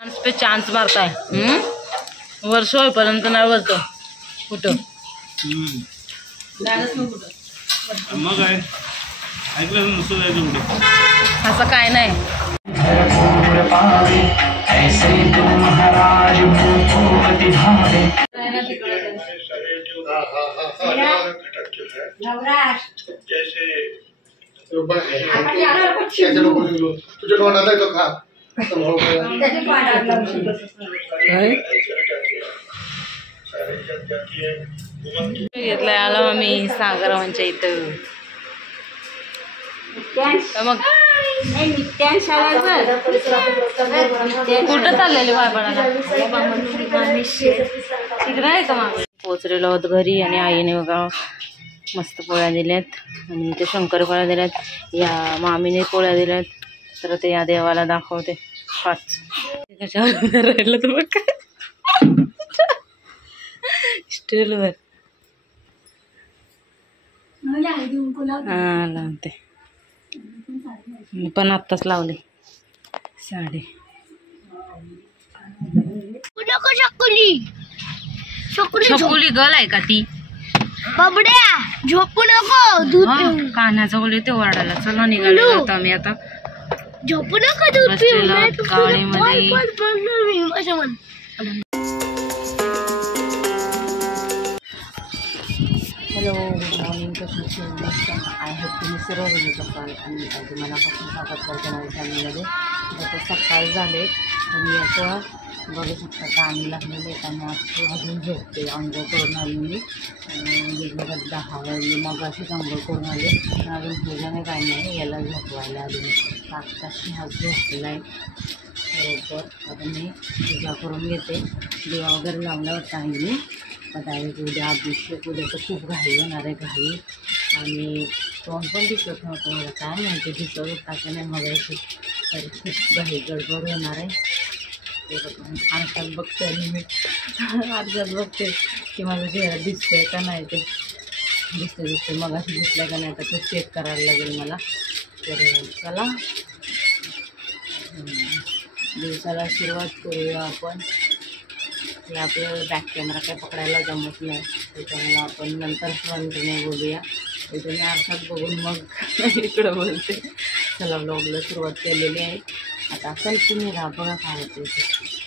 पे chance मारताय वर्ष होईपर्यंत नाही वरतो कुठं मग काय ऐकलं नसतं जायचं कुठे असं काय नाही तुझ्या तोंडाला तो खा घेतलाय आला मी सागरावांच्या इथं मग कुठं चाललेले बाळाला तिकडे आहे का मागे पोचलेलो आहोत घरी आणि आईने बघा मस्त पोळ्या दिल्यात आणि इथे शंकरपाळ्या दिल्यात या मामीने पोळ्या दिल्यात तर ते या देवाला दाखवते 5 कशावर राहिलं तर बघ काय स्टीलवर हा लावते मी पण आत्ताच लावले साडी छकुली गल आहे का ती बाबड्या झोपू नको दूध कानाचा बोल ते ओरडायला चला निघालो होतो आम्ही आता झोपू नको दूध हॅलो गुड मॉर्निंग कशी आय होप तुम्ही सर्व बघत असाल आणि अगदी मनापासून स्वागत करते माझ्या फॅमिलीमध्ये जसं सकाळ झाले आणि याचं बघू शकता का आम्ही लागलेले येताना अजून झोपते अंघोळ करून आली मी वेगवेगळ्या 10 वाजले मग अशीच अंघोळ करून आले अजून पूजाने काय नाही याला झोपवायला आली मी आत्ताशी हा झोपलेला आहे बरोबर आता मी पूजा करून घेते दिवा वगैरे लावला होता आहे मी आता उद्या अभिषेक उद्या तर खूप घाई होणार आहे घाई आणि तोंड पण दिसत नव्हतं मला काय माहिती दिसत होता का नाही मगाशी तर खूप घाई गडबड होणार आहे आरशात बघते आणि मी आरशात बघते की माझा चेहरा दिसतोय का नाही ते दिसते मगाशी दिसलं का नाही तर तो चेक करायला लागेल मला तर चला दिवसाला सुरुवात करूया आपण आपल्याला बॅक कॅमेरा काय पकडायला जमत नाही त्याच्यामुळे आपण नंतर फ्रंटने बोलूया इथे मी आरशात बघून मग इकडं बोलते चला ब्लॉगला सुरुवात केलेली आहे आता कल्पने राहा बघा काय होते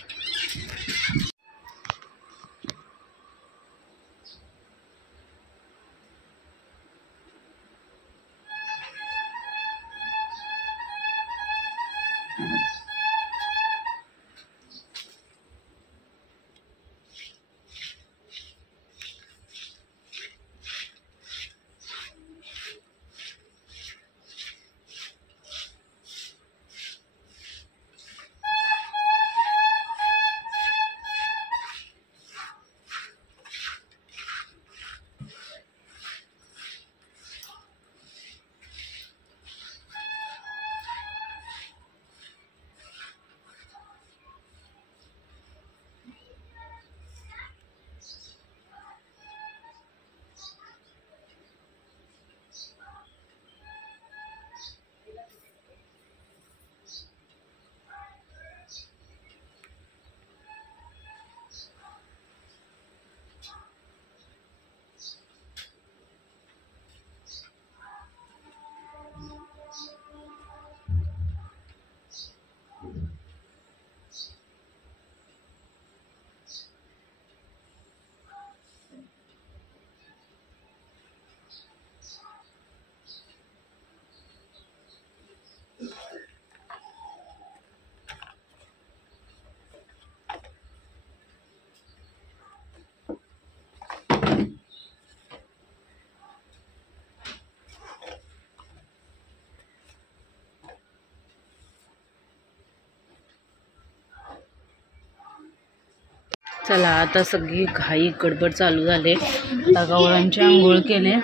चला आता सगळी घाई गडबड चालू झाले आता गौरांची आंघोळ केले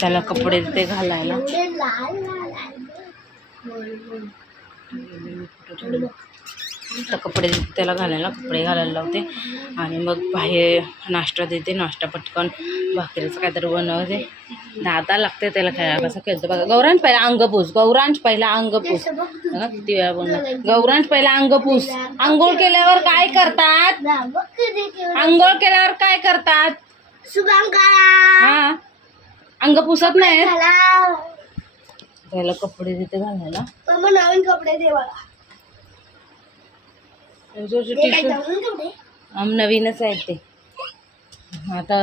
त्याला कपडे ते घालायला तर कपडे देते त्याला घालायला, कपडे घालायला लावते आणि मग बाहेर नाश्ता देते. नाश्ता पटकन भाकरीचं काहीतरी बनवते. दादा लागते त्याला खेळायला. कसं खेळतो बघा. गौरांश पहिला अंगपूस, गौरांश पहिला अंगपूस. किती वेळा बोलणार. गौरांश पहिला अंगपूस. आंघोळ केल्यावर काय करतात? आंघोळ केल्यावर काय करतात? हा, अंग पुसत नाही. त्याला कपडे देते घालायला. नवीन कपडे दे मला. नवीनच आहेत ते. आता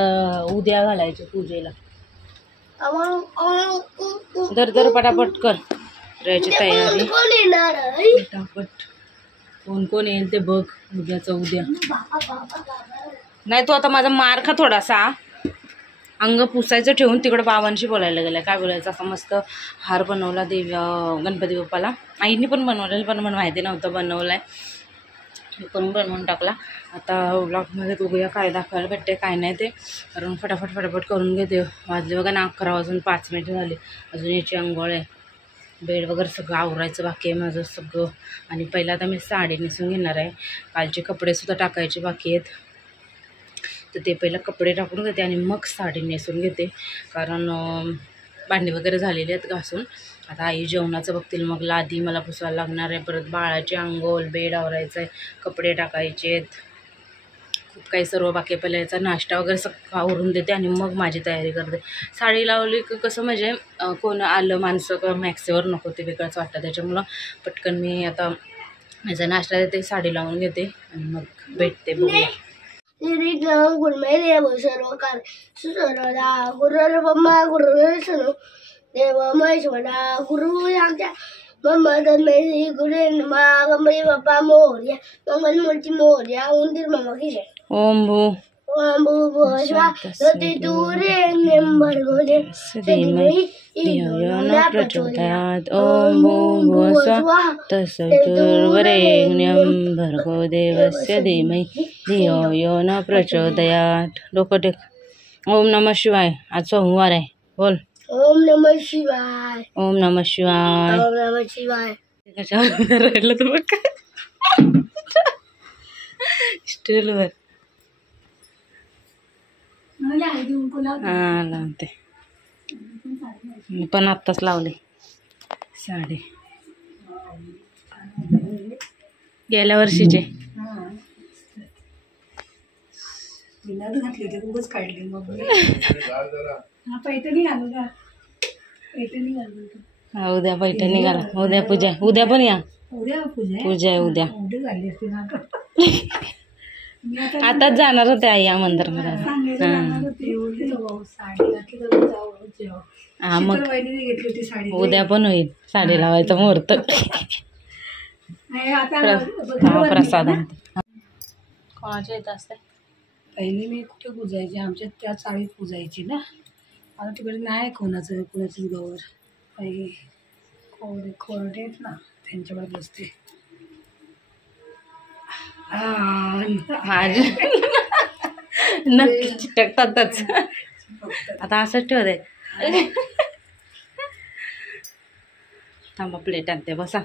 उद्या घालायचे पूजेला. दर पटापट कर राहायची तयारी. पटापट कोण कोण येईल ते बघ उद्याचं उद्या. नाही तो आता माझा मार खा थोडासा. अंग पुसायचं ठेवून तिकडं बाबांशी बोलायला गेलं. काय बोलायचं. असा मस्त हार बनवला गणपती बाप्पाला. आईने पण बनवलेलं पण मला माहिती नव्हतं बनवलाय. मी पण बनवून टाकला. आता ब्लॉगमध्ये बघूया काय दाखवायला भेटते काय नाही ते. कारण फटाफट करून घेते. वाजले बघा ना 11 वाजून 5 मिनिटं झाली. अजून याची अंघोळ आहे. बेड वगैरे सगळं आवरायचं बाकी आहे माझं सगळं. आणि पहिला आता मी साडी नेसून घेणार आहे. कालचे कपडेसुद्धा टाकायचे बाकी आहेत. तर ते पहिलं कपडे टाकून घेते आणि मग साडी नेसून घेते. कारण भांडी वगैरे झालेली आहेत घासून. आता आई जेवणाचं बघतील. मग लादी मला पुसायला लागणार आहे. परत बाळाची अंघोळ, बेड आवरायचं आहे, कपडे टाकायचे आहेत, खूप काही सर्व बाकी. पहिला याचा नाश्ता वगैरे सगळं आवरून देते आणि मग माझी तयारी करते. साडी लावली की कसं म्हणजे कोण आलं माणसं मॅक्सीवर नको ते वेगळंच वाटतं. त्याच्यामुळं पटकन मी आता याचा नाश्ता देते, साडी लावून घेते आणि मग भेटते. बघूया. सर्वकार सुसर्वदा गुरुर् ब्रह्मा गुरुर्विष्णू देव महेश्वरा गुरु आमच्या मम्मा तन्मय गुरु नमः गणपती बाप्पा मोरया मंगलमूर्ती मोरया उंदीर मामा किशोर. ओम भू ओम भूर्भुवः स्वस्ति तूर्यं भर्गो देवस्य धियो न प्रचोदयात्. ओम भूर्भुवः तत्सवितुर्वरेण्यं भर्गो देवस्य धीमहि धियो यो न प्रचोदयात्. डोकं टेक. ओम नमः शिवाय. आज सोमवार आहे. बोल. ओम नमः शिवाय. ओम नमः शिवाय. ओम नमः शिवाय. कशावर राहिलं तर बघ स्टीलवर. हां लावते. मी पण आत्ताच लावली साडी. गेल्या वर्षीचे घातली होती खूपच काढली. मग पैठणी घालू का? पैठणी घालू. उद्या पैठणी घाला. उद्या पूजा. उद्या पण या. उद्या पूजा आहे उद्या. उद्या झाली असते ना. आताच जाणार होते आई या मंदिरामध्ये. हा मग घेतली होती साडी. उद्या पण होईल साडी लावायचं मुहूर्त. प्रसाद कोणाच्या येत असते. पहिली मी कुठे पूजायची. आमच्या त्या चाळीत पूजायची ना. आता तिकडे नाही कोणाचं गौर. काही कोरडे आहेत ना त्यांच्याकडे बसते. माझे नक्की चिटकतातच. आता असंच ठेवते. थांबा प्लेट आणते. बसा.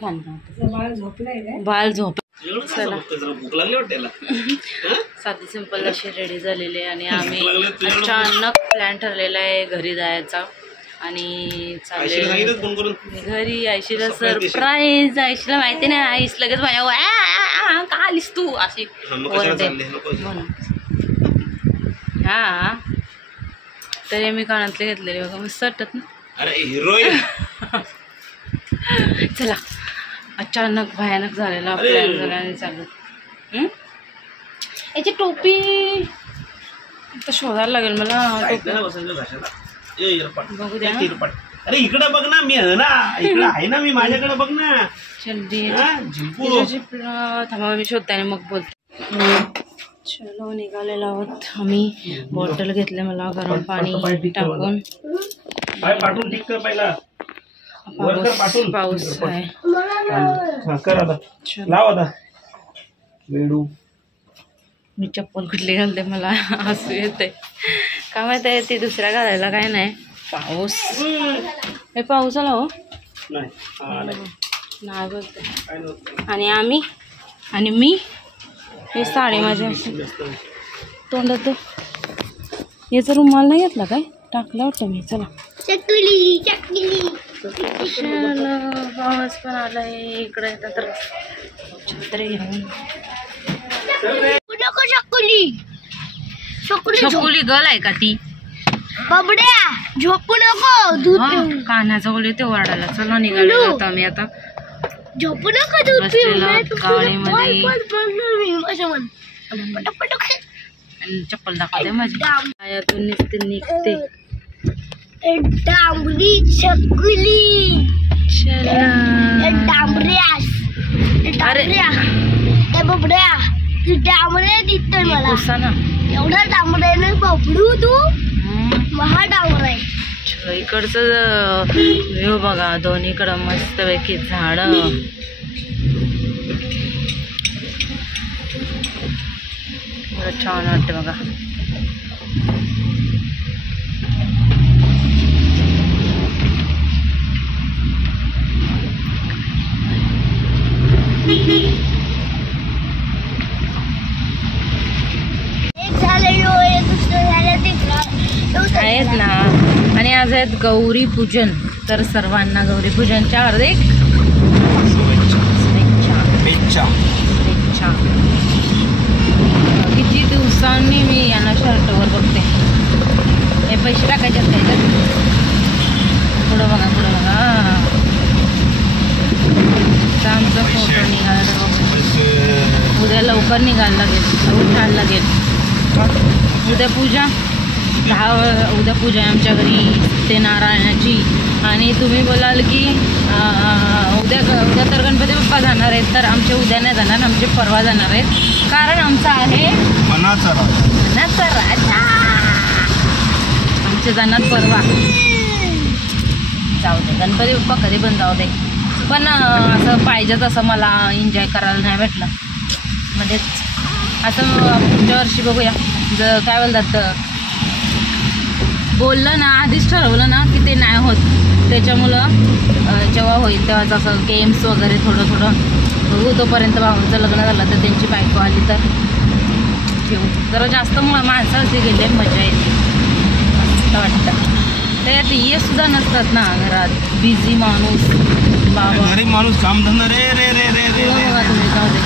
बाळ झोपलाय काय? बाळ झोप. चला भूक लागली वाटेला. साधी सिंपल अशी रेडी झालेली आहे आणि आम्ही अचानक प्लॅन ठरलेला आहे घरी जायचा. आणि चालले घरी. आयशीला सरप्राईज. आयशीला माहिती नाही. आईस लगेच माझ्या का आलीस तू अशी ओरडे म्हणून. हा तरी मी कानातले घेतलेले बघा मस्त वाटतात ना. अरे हिरोईन. चला अचानक भयानक झालेला प्लॅन झाला आणि चालू. याची टोपी तर शोधायला लागेल मला. बघू द्या. अरे इकडे बघ ना. मी आहे ना इकडे आहे ना. मी माझ्याकडे बघ ना. थांबा मी शोधते आणि मग बोलते. चलो निघालेलो आहोत आम्ही. बॉटल घेतले मला गरम पाणी टाकून. पाऊस आहे. मी चप्पल कुठली घालते मला हसू येते. काय माहिती आहे ती दुसऱ्या घालायला काय नाही. पाऊस हे पाऊस आला हो नाही बोलते. आणि आम्ही आणि मी हे साडी माझ्या तोंडात याचा रुमाल नाही घेतला काय टाकला वाटतं मी. चला चकली चकली पाऊस पण आलाय इकडे तर छत्री घेऊन चकुली चकुली छकुली गल आहे का ती बाबड्या झोपू नको दूध पिऊ. कानाचा ओली ते ओरडायला. चला निघाले जातो आम्ही आता. झोपू नको दूध पिऊ. बसलेलो गाडीमध्ये. आणि चप्पल दाखवते माझी पायातून निघते. डांबरी चकुली डांबऱ्यास डांबऱ्या ए बाबड्या तू डांबऱ्या दिसतोय मला ना एवढा डांबऱ्याने बबडू तू महा डांबर आहे. इकडचं व्ह्यू बघा दोन्हीकडं मस्तपैकी झाड. छान वाटते बघा. आहेत ना. आणि आज आहेत गौरी पूजन. तर सर्वांना गौरी पूजनच्या हार्दिक शुभेच्छा. किती दिवसांनी मी यांना शर्टवर बघते. हे पैसे टाकायचे असतात. पुढं बघा पुढं बघा. आमचा फोटो निघाला. उद्या लवकर निघायला लागेल. उठायला लागेल. उद्या पूजा उद्या पूजा आहे आमच्या घरी सत्यनारायणाची. आणि तुम्ही बोलाल की उद्या तर गणपती बाप्पा जाणार आहेत. तर आमचे उद्या नाही जाणार, आमचे परवा जाणार आहेत. कारण आमचा आहे मनाचा राजा. आमचे जाणार परवा. जाऊ दे गणपती बाप्पा कधी पण जाऊ दे. पण असं पाहिजे तसं मला एन्जॉय करायला नाही भेटलं. म्हणजे असं पुढच्या वर्षी बघूया. काय बोलतात बोललं ना आधीच ठरवलं ना की ते नाही होत. त्याच्यामुळं जेव्हा होईल तेव्हाच असं गेम्स वगैरे थोडं बघू. तोपर्यंत भावांचं लग्न झालं तर त्यांची बायको आली तर घेऊ. जरा जास्त माणसाचे गेले मजा येते मस्त वाटतं. त्यात ये सुद्धा नसतात ना घरात. बिझी माणूस बाबा गरीब माणूस काम धंदा रे रे रे रे रे तुम्ही जाऊ दे.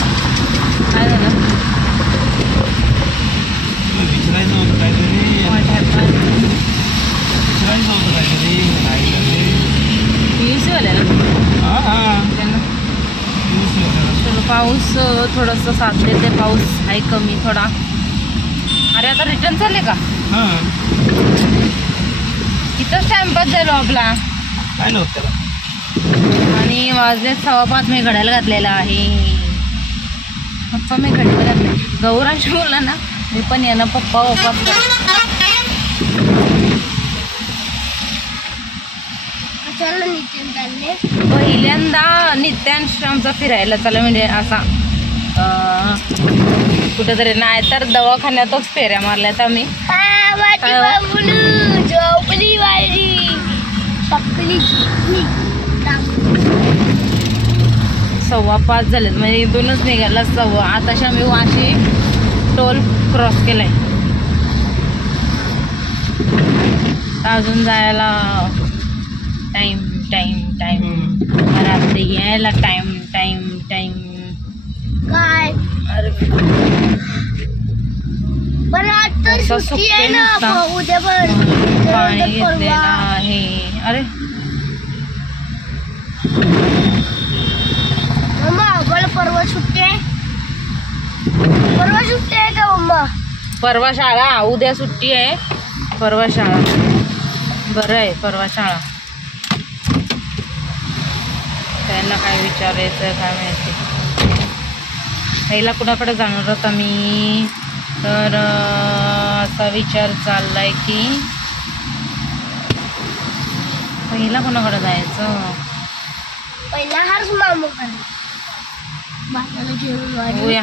काय झालं विचारायचं होतं काहीतरी. विचारायचं होतं काहीतरी. पीयूसीवाल्या त्यांना चलो. पाऊस थोडंसं साथ देते. पाऊस आहे कमी थोडा. अरे आता रिटर्न चालले का? इथंच टाइमपास झालो आपला. काय नव्हतं त्याला. आणि वाजले 5:15 मी घड्याला घातलेला आहे. पप्पा मी घड्याला घातले. गौरांशी बोलला ना मी पण यांना पप्पा पहिल्यांदा नित्यांश आमचा फिरायला चालला. म्हणजे असा कुठेतरी नाही तर दवाखान्यातच फेऱ्या मारल्यात आम्ही. 5:15 झालेत. म्हणजे इथूनच निघाला 6:15. आताशी आम्ही वाशी टोल क्रॉस केलाय. अजून जायला टाइम रात्री यायला टाइम काय अरे बरं आता सुट्टी आहे ना उद्या पण पाणी घेतलेलं आहे. अरे मम्मा मला परवा सुट्टी आहे. परवा सुट्टी आहे का मम्मा? परवा शाळा. उद्या सुट्टी आहे. परवा शाळा. बरं आहे परवा शाळा. त्यांना काय विचारायचं काय माहिती. पहिला कुणाकडे जाणार होता मी तर असा विचार चाललाय की पहिला कोणाकडे जायचं. पहिला हाच मामू होया.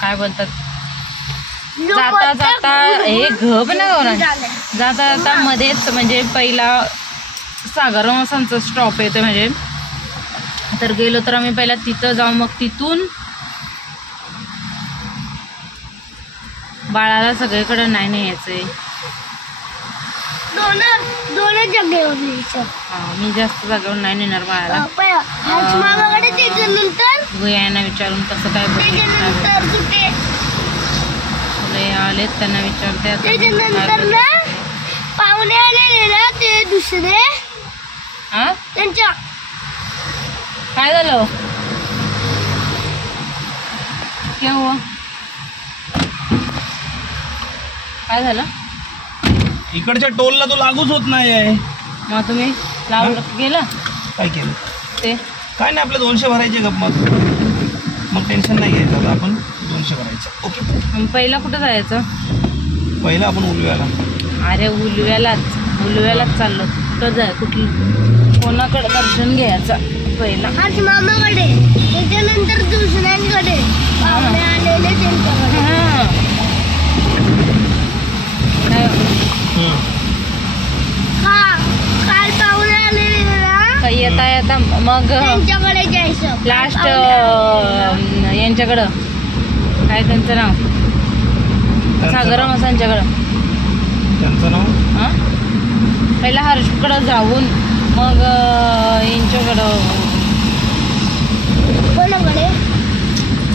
काय बोलतात जाता जाता हे घ पण जाता जाता मध्येच म्हणजे पहिला सागर मासांचा स्टॉप येतो. म्हणजे तर गेलो तर आम्ही पहिला तिथं जाऊ, मग तिथून बाळाला सगळीकडे नाही न्यायचंय. दोन जागेवर न्यायचं. मी जास्त जागेवर नाही नेणार बाळाला. मामाकडे त्याच्यानंतर गुयांना विचारून कसं काय त्याच्यानंतर कुठे आलेत त्यांना विचारते. त्याच्यानंतर ना पाहुणे आलेले ना ते दुसरे त्यांच्या काय झालं केव्हा काय झालं? इकडच्या टोलला तो लागूच होत नाही. मग तुम्ही लावून गेला काय केलं ते? काय नाही, आपले 200 भरायचे गप्पत. मग टेन्शन नाही घ्यायचं, आता आपण 200 भरायचं. ओके. पहिला कुठं जायचं? पहिला आपण उलव्याला. अरे उलव्यालाच चाललो. कुठं जाय कुठलं कोणाकडे दर्शन घ्यायचं पहिला? आज मामाकडे, त्याच्यानंतर दुसऱ्यांकडे पाहुणे आलेले त्यांच्याकडे. काल पाहुणे आलेले ना येता मग त्यांच्याकडे जायचं. लास्ट यांच्याकडं काय त्यांचं नाव? सागरम यांच्याकडं. त्यांचं नाव हां पहिला हर्षकडं जाऊन मग यांच्याकडं कोणाकडे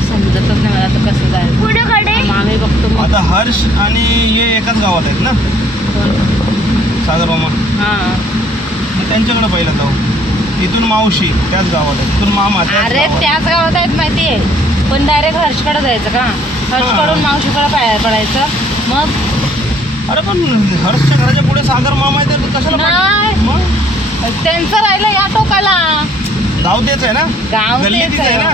समजतच नाही मला आता कसं जायचं. कुणाकडे आम्ही बघतो मग. आता हर्ष आणि हे एकाच गावात आहेत ना, सागर मामा. हां मग त्यांच्याकडे पहिला जाऊ. इथून मावशी त्याच गावात आहे, इथून मामा अरे त्याच गावात आहेत माहिती आहे, पण डायरेक्ट हर्षकडे जायचं का? हर्षकडून मावशीकडे पाया पडायचं. मग अरे पण हर्षच्या घराच्या पुढे सागर मामा आहे, तर कशाला नाही. मग त्यांचं राहिलं या टोकाला. गाव तेच आहे ना, गाव गल्ली तेच तीच आहे ना.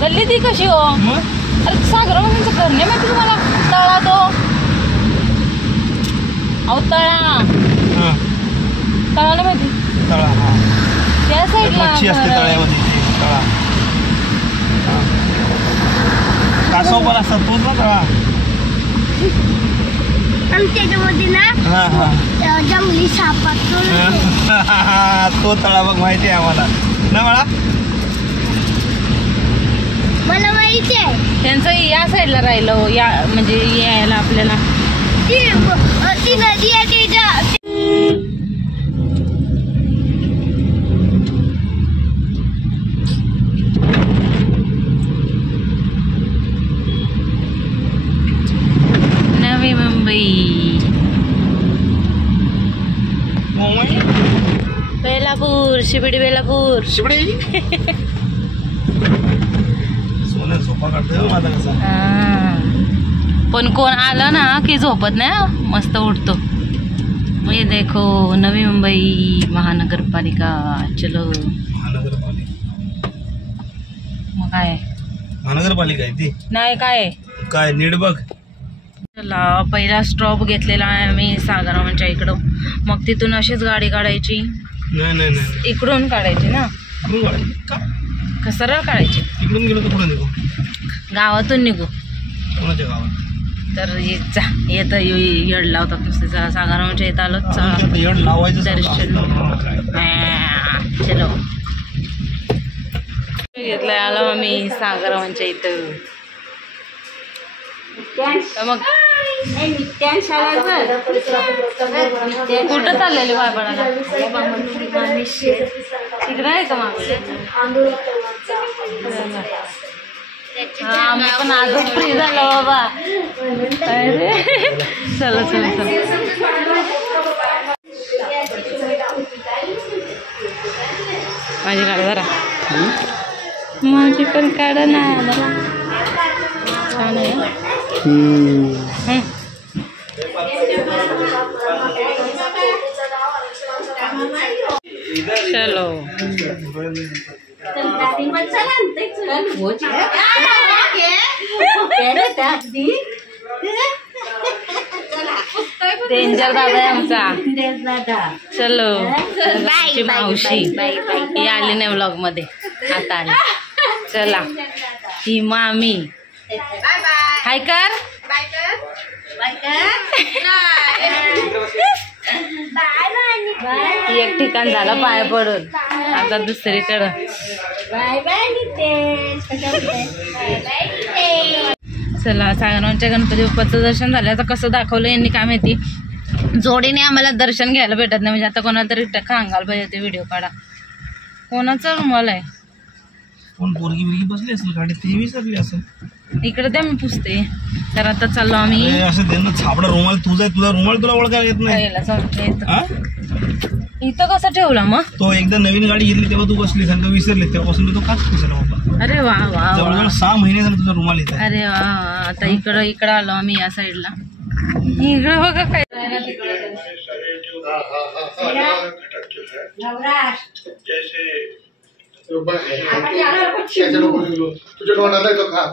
गल्ली ती कशी हो? मग अरे सागर मामांचं घर नाही माहिती तुम्हाला? तळा तो अहो तळा तळाला माहिती? तळा. हा त्या साईडला मच्छी असते तळ्यामध्ये, ते तळा. कासव पण असतात, तोच ना तळा. आणि त्याच्यामध्ये ना जंगली साप तो तळा बघ, माहिती आहे आम्हाला ना बाळा. मला माहिती आहे. त्यांचं या साईडला राहिलं या म्हणजे यायला आपल्याला ती नदी आहे त्याच्या. नवी मुंबई, बेलापूर, शिबडी बेलापूर. शिबडी सोन्या झोपा काढतोय माझा कसा. पण कोण आलं ना की झोपत नाही, मस्त उठतो. मी देखो नवी मुंबई महानगरपालिका. चलो महानगरपालिका. मग काय महानगरपालिका आहे ती? नाही काय काय नीट बघ. चला पहिला स्टॉप घेतलेला आहे आम्ही सागरामांच्या इकडं. मग तिथून अशीच गाडी काढायची. नाही इकडून काढायची ना, का सरळ काढायची? इकडून गेलो तर पुढे निघू, गावातून निघू. कोणाच्या गावात? तर येतं येड लावतात नुसते. सागरामांच्या इथं आलो. येड लावायचं दर्शन चलो घेतलंय. आलो आम्ही सागरामांच्या इथं. मग कुठं चाललेले बाळाला? तिकडं आहे का मागं? आम्ही पण आजच फ्री झालो बाबा. अरे चला चला चला. माझी काढ जरा, माझी पण काढ ना. छान आहे. चलो डेंजर दादा आहे आमचा. चलो मावशी ही आली नाही व्लॉग मध्ये, आता आली. चला ही मामी हाय कर. एक ठिकाण झालं पाय पडून, आता दुसरीकडं बाय बाय नितेश. चला सागरवांच्या गणपती बाप्पाचं दर्शन झालं. आता कसं दाखवलं यांनी काय माहिती, जोडीने आम्हाला दर्शन घ्यायला भेटत नाही. म्हणजे आता कोणाला तरी सांगायला पाहिजे ते व्हिडिओ काढा. कोणाचा रुमाल आहे? कोण पोरगी बिरगी बसली असेल गाडीत, ती विसरली असेल. इकडे द्या मी पुसते. तर आता चाललो आम्ही. अरे असं त्यांना छापडा रुमाल तुझा आहे, तुझा रुमाल तुला ओळखायला येत नाही. यायला सांगते इथं. हा? इथं कसं ठेवला मग? तो एकदा नवीन गाडी घेतली तेव्हा तू बसली आणि तो विसरली, तेव्हापासून तो काच पुसला बाबा. अरे वा वा वा. जवळजवळ 6 महिने झाले तुझा रुमाल येत आहे. अरे वा वा. आता इकडं आलो आम्ही या साईडला. इकडं बघा काय. तुझ्या तोंडात आहे तो खा.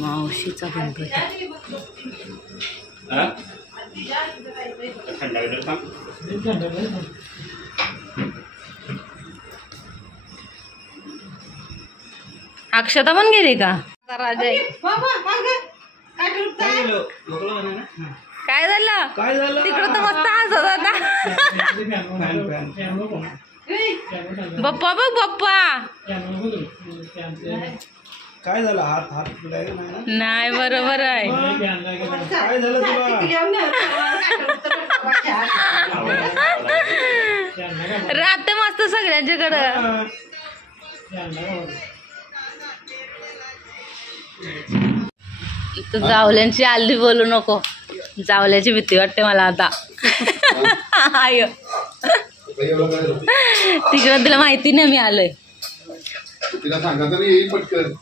मावशीचा गणपती. अक्षता पण गेली का? राजा आहे. काय झालं? काय झालं? तिकडं तर मस्त हसत होता. बाप्पा बघ बाप्पा. काय झालं? हात फिरायला नाही ना? नाही बरोबर आहे. काय झालं तुला? राहते मस्त सगळ्यांच्याकडं. इथं जावल्यांची आल्ली बोलू नको. जावल्याची भीती वाटते मला आता. आय तिकडं तुला माहिती नाही मी आलोय. तिला सांगायचं नाही येईल पटकन.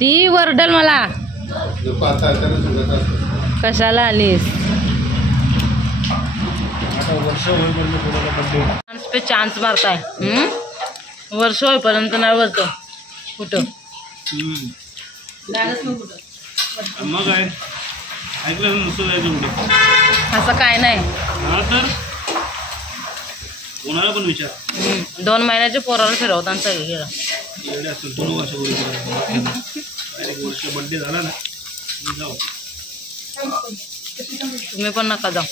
ती वरडल मला. कशाला आलीस? चान्स मारताय. वर्ष होईपर्यंत नाही वरतो कुठं. मग काय ऐकलं नुसतं जायचं कुठे? असं काय नाही. हा तर कोणाला पण विचार. 2 महिन्याच्या पोराला फिरवताना सगळं गेलं. एवढे असतील 2 वर्ष वर्ष बड्डे झाला ना जाऊ. तुम्ही पण नका जाऊ.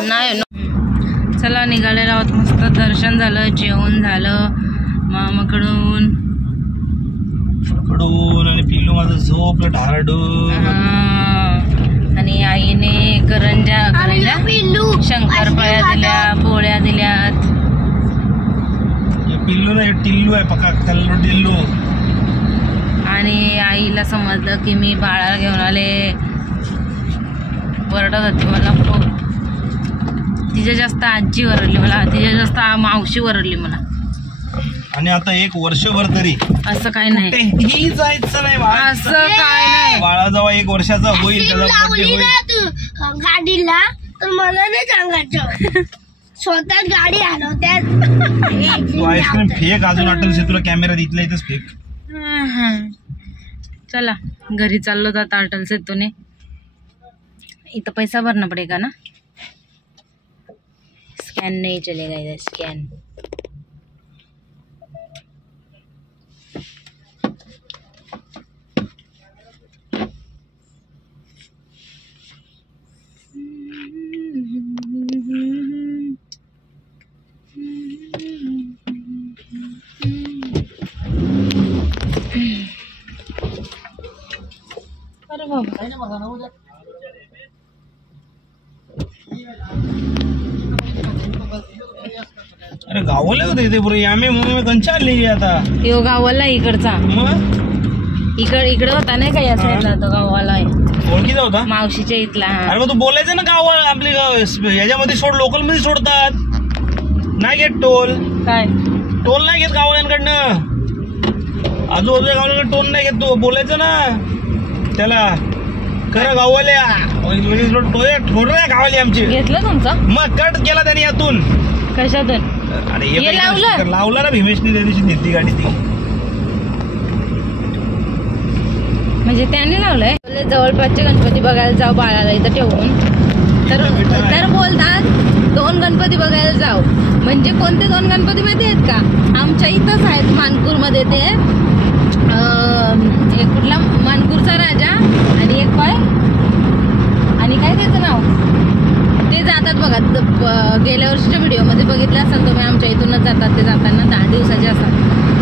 नाही. चला निघालेलो आहोत. मस्त दर्शन झालं, जेवण झालं मामाकडून आणि पिल्लू माझं झोपलं ढारडून. आणि आईने करंजा शंकरपाळ्या दिल्या, पोळ्या दिल्यात. पिल्लू नाही टिल्लू आहे पक्का. कल्लू टिल्लू. आणि आईला समजलं की मी बाळाला घेऊन आले. वरडत होती मला खूप. तिच्या जास्त आजी वरडली मला, तिच्या जास्त मावशी वरडली मला. आणि आता 1 वर्षभर तरी असं काय नाही, कुठेही जायचं नाही बाळा. असं काय नाही. बाळा जेव्हा 1 वर्षाचा होईल त्याचा बर्थडे लावली होईल. ना तू गाडीला तर मला नाही सांगायचं. स्वतः गाडी हलवत्यात. तू आईस्क्रीम फेक अजून अटल से तुला कॅमेरा इथल्या इथंच फेक. चला घरी चाललो आता अटल सेतूने. इथं पैसा भरना पडेगा ना. स्कॅन नहीं चलेगा इधर. स्कॅन अरे बाबा. अरे गावाला होते ते बरं आम्ही मग कंचा आली आता. यो गावाला इकडचा मग इकडे होता नाही का या साईडला. तो गावाला आहे ओळखीचा होता मावशीच्या इथला. अरे मग तू बोलायचं ना गावा आपली याच्यामध्ये सोड. लोकल मध्ये सोडतात. नाही घेत टोल. काय टोल नाही घेत गावल्यांकडनं. आजूबाजूच्या गावल्यांकडे टोल नाही घेत. तू बोलायचं ना त्याला. खरं गाववाल्या ठोर नाही गावाली आमची. घेतलं तुमचं. मग कट केला त्याने यातून. कशातून? अरे हे लावलं? लावला ना भीमेशने त्या दिवशी नेती गाडी ती. म्हणजे त्याने लावलंय. जवळपासचे गणपती बघायला जाऊ बाळाला इथं ठेवून. तर बोलतात 2 गणपती बघायला जाऊ. म्हणजे कोणते 2 गणपती माहिती आहेत का? आमच्या इथंच आहेत मानपूरमध्ये ते एक कुठला मानपूरचा राजा आणि एक आणि काय त्याचं नाव ते जातात बघा. गेल्या वर्षीच्या व्हिडिओमध्ये बघितलं असाल तुम्ही, आमच्या इथूनच जातात ते. जाताना 10 दिवसाचे असतात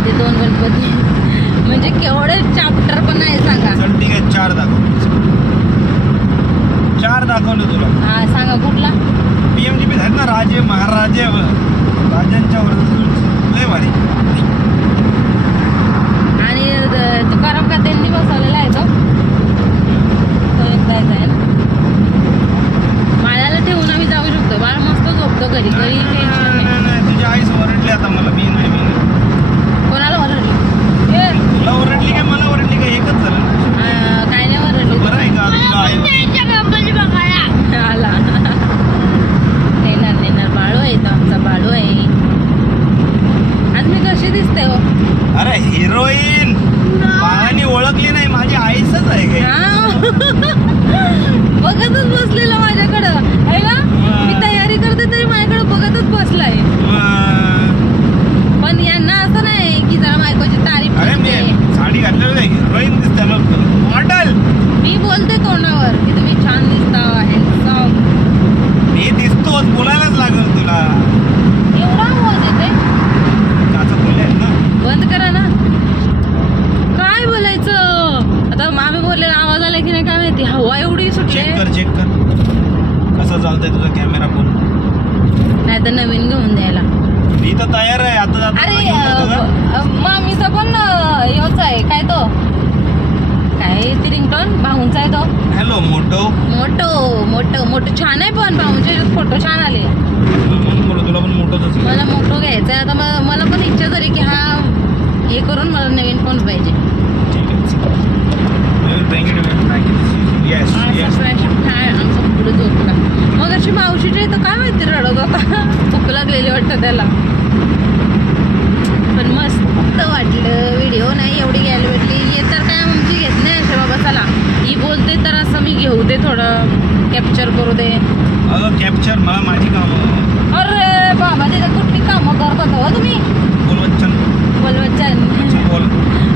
ते 2 गणपती. म्हणजे केवढे चॅप्टर पण आहे सांगा. चल ठीक आहे, 4 दाखवलं तुला. हा सांगा कुठला. PMGP आहेत ना, राजे महाराजे राजांच्या वर लय भारी. आणि तुकाराम का त्यांनी बसवलेला आहे तो एक जायचा आहे ना. बाळाला ठेवून आम्ही जाऊ शकतो. बाळ मस्त झोपतो घरी घरी. नाही, तुझी आईच ओरडली आता मला. मी नाही कोणाला ओरडली? तुला ओरडली काय मला ओरडली काय? एकच झालं. काय नाही ओरडली. बरं आहे का तुला आई? आला नेणार बाळू आहे तो आमचा. बाळू आहे. आज मी कशी दिसते हो? अरे हिरोईन बाळाने ओळखली नाही, माझी आईच आहे काय? बघतच बसलेला माझ्याकडं आहे का? मी तयारी करते तरी माझ्याकडे बघतच बसलाय. पण यांना असं नाही की जरा बायकोची तारीफ. अरे मी साडी घातलेली नाही, हिरोईन दिसते मॉडेल. मी बोलते तोंडावर की तुम्ही छान दिसता, हँडसम. मी दिसतोच, बोलायलाच लागल तुला. एवढा आवाज येते. काचा बोलले ना, बंद करा ना. काय बोलायचं आता? मामी बोललेला आवाज आला की नाही काय माहिती. हवा एवढी सुटली. चेक कर कसा चालतंय तुझा कॅमेरा फोन. नाही तर नवीन घेऊन द्यायला. मी तर तयार आहे आता. अरे मामीचा पण योच आहे काय तो काय ती रिंगटोन भाऊंचा आहे तो. हॅलो मोठो छान आहे. पण भाऊंचे फोटो छान आले. तुला पण मोठंच. मला मोठो घ्यायचा आहे आता. मला पण इच्छा झाली की हा हे करून मला नवीन फोन पाहिजे. आमचा पुढे झोपला. मग अशी मावशीच्या इथं काय माहिती रडत होता. भूक लागलेली वाटतं त्याला. पण मस्त वाटलं. व्हिडिओ नाही एवढी घ्यायला भेटली. ये तर काय आमची घेत नाही अशा बाबा. चला ही बोलते तर असं मी घेऊ दे, थोडं कॅप्चर करू दे. कॅप्चर मला माझी कामं. अरे बाबा तिथं कुठली कामं करत होता हो तुम्ही? बोलवच्चन बोल.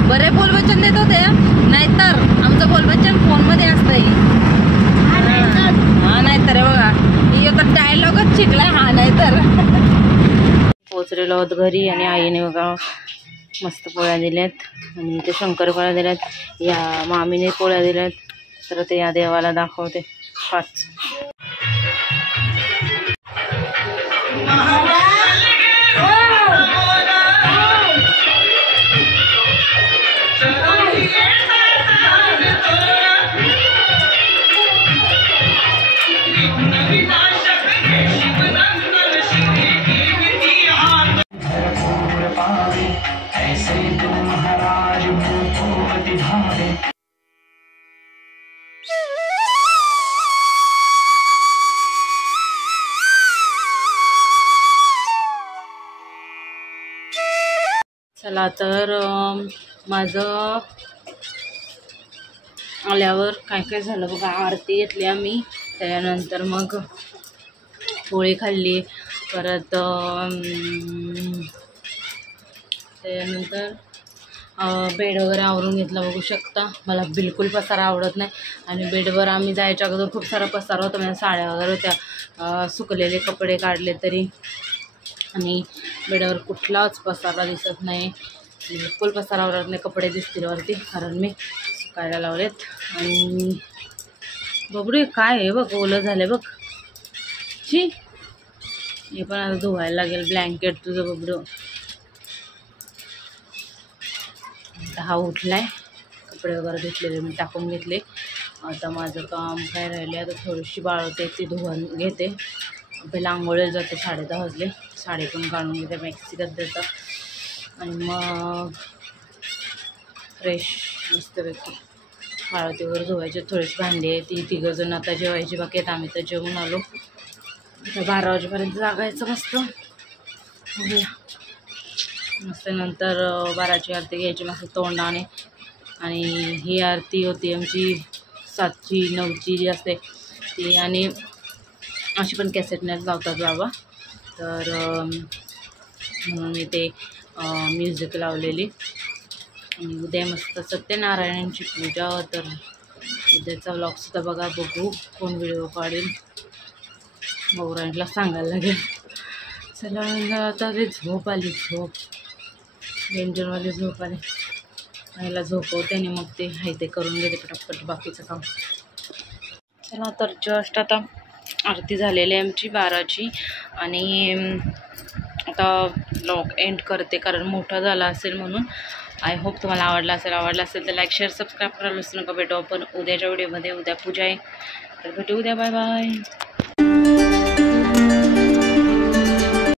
बरे बोलवच्चन देत होते. नाहीतर आमचं बोलवच्चन फोनमध्ये असतंय. हा नाहीतर बघा ही आता डायलॉगच शिकलाय. हा नाहीतर. पोचलेलो आहोत घरी आणि आईने बघा मस्त पोळ्या दिल्यात आणि ते शंकरपाळ्या दिल्यात. या मामीने पोळ्या दिल्यात. तर ते या देवाला दाखवते 5. चला तर माझं आल्यावर काय काय झालं बघा. आरती घेतली आम्ही. त्याच्यानंतर मग पोळी खाल्ली. परत त्याच्यानंतर बेड वगैरे आवरून घेतला. बघू शकता मला बिलकुल पसारा आवडत नाही. आणि बेडवर आम्ही जायच्या अगोदर खूप सारा पसारा होता. माझ्या साड्या वगैरे होत्या. सुकलेले कपडे काढले तरी. आणि बेडावर कुठलाच पसारा दिसत नाही. बिलकुल पसारा आवडत नाही. कपडे दिसतील वरती कारण मी सुकायला लावलेत. आणि बघू काय आहे बघ ओलं झालं बघ. ची हे पण आता धुवायला लागेल. ब्लँकेट तुझं बबडू. हा उठलाय. कपडे वगैरे धुतलेले मी टाकून घेतले. आता माझं काम काय राहिले. आता थोडीशी बाळवते ती धुवून घेते. पहिला आंघोळीला जाते. 10:30 वाजले. साडी पण काढून घेते मॅक्सीत देतं. आणि मग फ्रेश मस्तपैकी बाळवते वगैरे धुवायचे. थोडीशी भांडी आहे ती 3 जण आता जेवायची बाकी आहेत. आम्ही तर जेवून आलो. तर 12 वाजेपर्यंत जागायचं मस्त. बघूया मस्त. नंतर 12ची आरती घ्यायची मस्त तोंडाने. आणि ही आरती होती आमची 7ची 9ची जी असते ती. आणि अशी पण कॅसेटनेच लावतात बाबा, तर म्हणून मी ते म्युझिक लावलेली. आणि उद्या मस्त सत्यनारायणांची पूजा, तर उद्याचा व्लॉगसुद्धा बघा. बघू कोण व्हिडिओ काढेल, गौरांना सांगायला लागेल. चला आता ते झोप आली, झोप डेंजरमध्ये झोप आली. याला झोपवते आणि मग ते हाय ते करून घेते पटापट बाकीचं काम. चला तर जस्ट आता आरती झालेली आहे आमची 12ची, आणि आता व्लॉग एंड करते कारण मोठा झाला असेल म्हणून. आय होप तुम्हाला आवडला असेल तर लाईक शेअर सबस्क्राईब करायला विसरू नका. भेटू आपण उद्याच्या व्हिडिओमध्ये. उद्या पूजा आहे, तर भेटू उद्या. Bye bye.